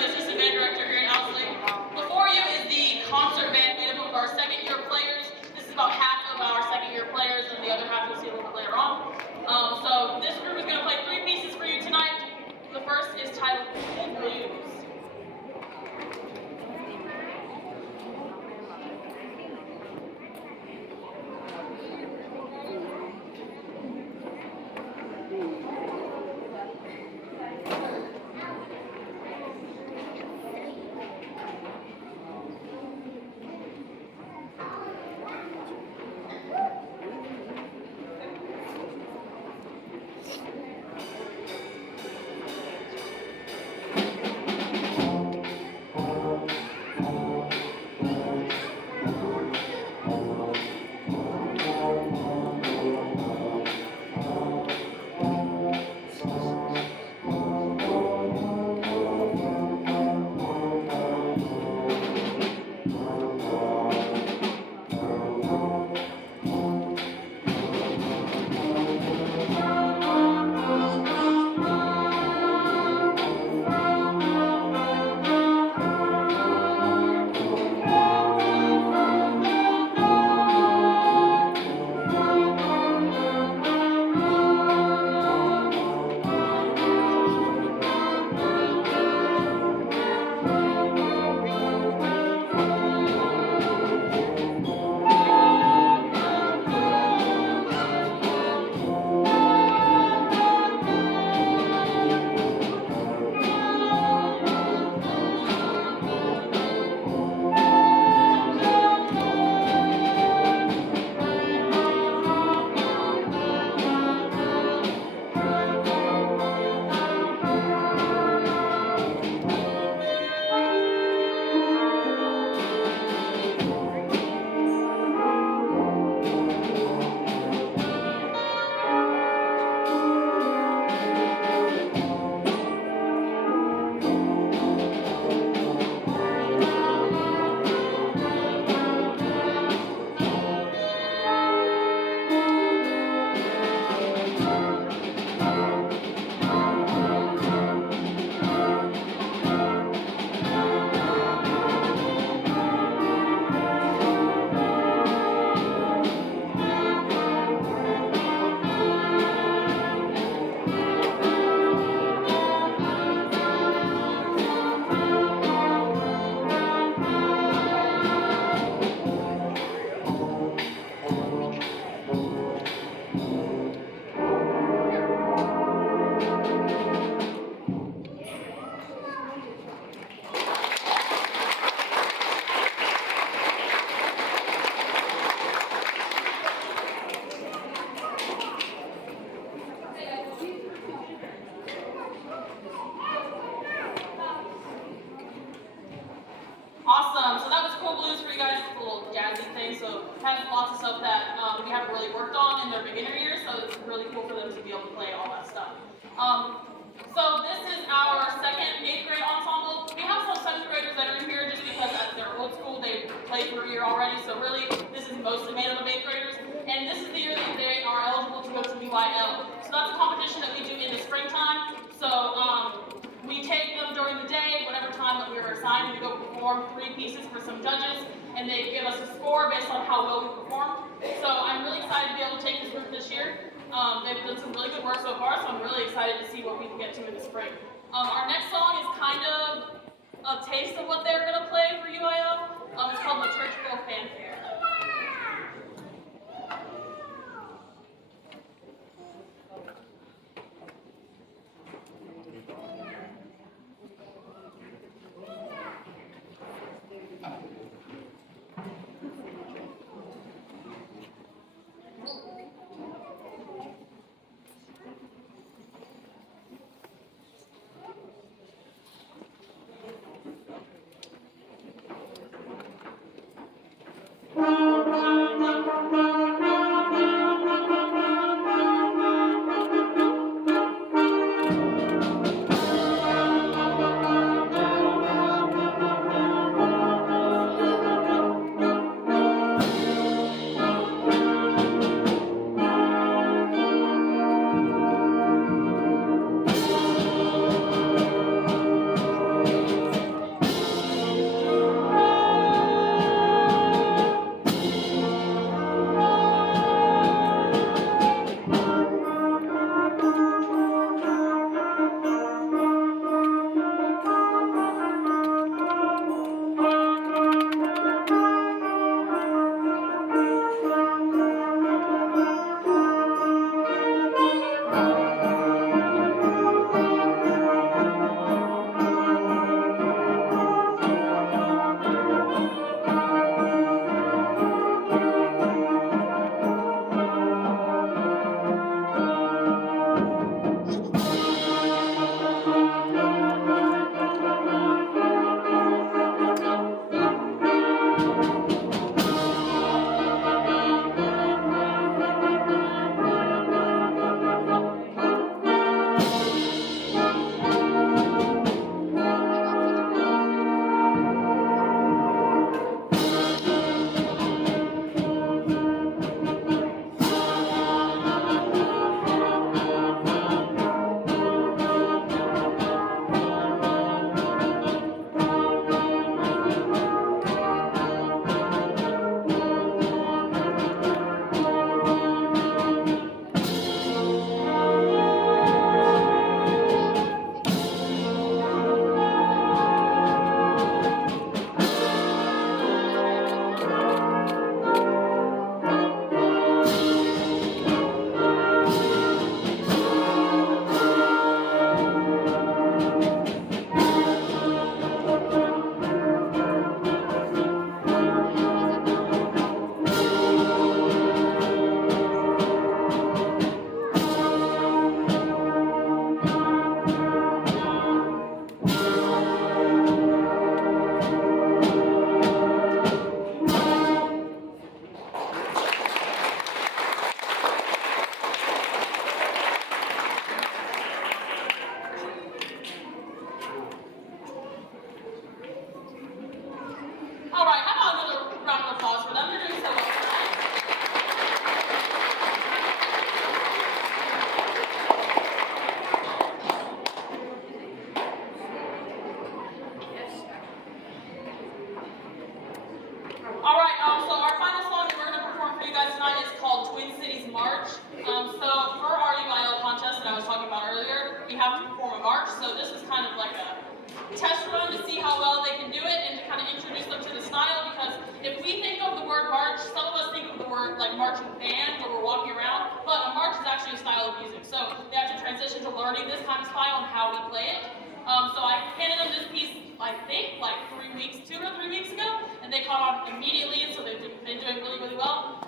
the assistant band director here at Ousley. Before you is the concert band made up of our second year players. This is about half of our second year players, and the other half you'll see a little bit later on. So this group is going to play 3 pieces for you tonight. The first is titled Cool Blues. Awesome, so that was Cool Blues for you guys. It's a little jazzy thing, so it has lots of stuff that we haven't really worked on in their beginner years, so it's really cool for them to be able to play all that stuff. So this is our second 8th grade ensemble. We have some 7th graders that are in here just because they're old school, they played for a year already, so really this is mostly made up of 8th graders. And this is the year that they are eligible to go to BYL. So that's a competition that we do in the springtime. So we take them during the day, whatever time that we were assigned, and we go perform 3 pieces for some judges, and they give us a score based on how well we performed. So I'm really excited to be able to take this group this year. They've done some really good work so far, so I'm really excited to see what we can get to in the spring. Our next song is kind of a taste of what they're going to play for UIL. It's called Liturgical Fanfare. applause for them. They're doing so well tonight. All right, so our final song that we're going to perform for you guys tonight is called Twin Cities March. So for our UIL contest that I was talking about earlier, we have to perform a march. So this is kind of like a test run to see how well they can do it and to kind of introduce them to the style, because if we think of the word march, some of us think of the word like marching band where we're walking around, but a march is actually a style of music. So they have to transition to learning this kind of style and how we play it. So I handed them this piece, I think, like 2 or 3 weeks ago, and they caught on immediately, and so they've been doing really, really well.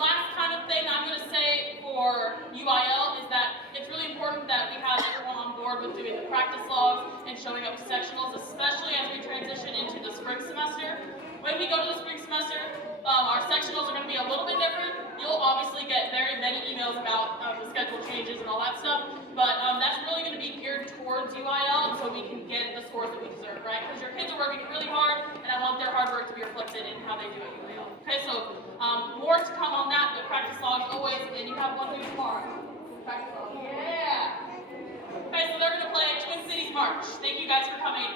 Last kind of thing I'm going to say for UIL is that it's really important that we have everyone on board with doing the practice logs and showing up to sectionals, especially as we transition into the spring semester. When we go to the spring semester, our sectionals are going to be a little bit different. You'll obviously get very many emails about the schedule changes and all that stuff, but that's really going to be geared towards UIL, and so we can get the scores that we deserve, right? Because your kids are working really hard, and I want their hard work to be reflected in how they do at UIL. Okay, so more to come on that, but practice logs always, and you have one due tomorrow. Practice log. Yeah. Okay, so they're going to play Twin Cities March. Thank you guys for coming.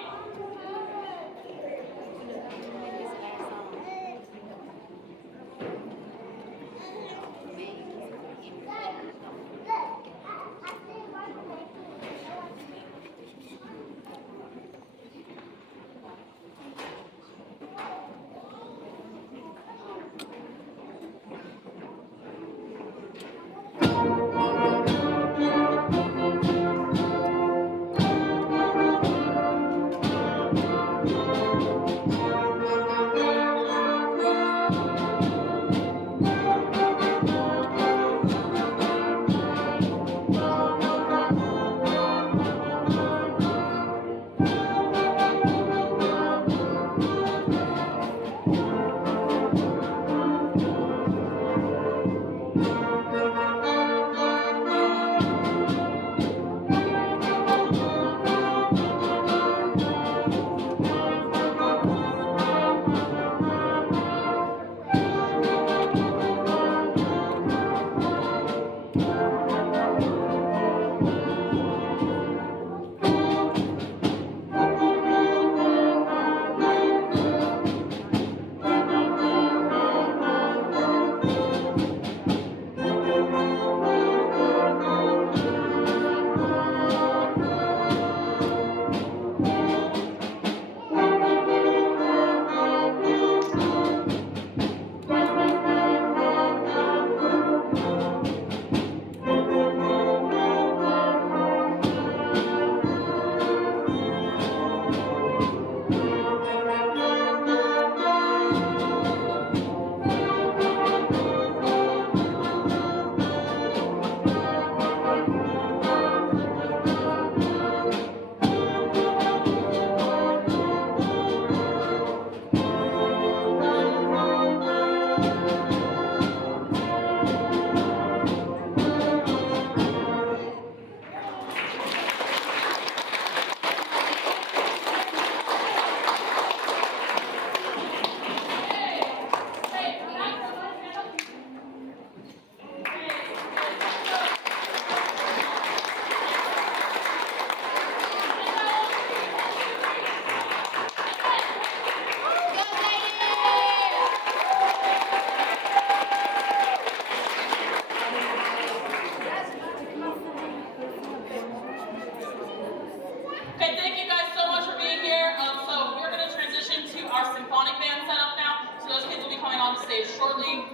Shortly.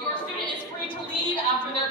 Your student is free to leave after their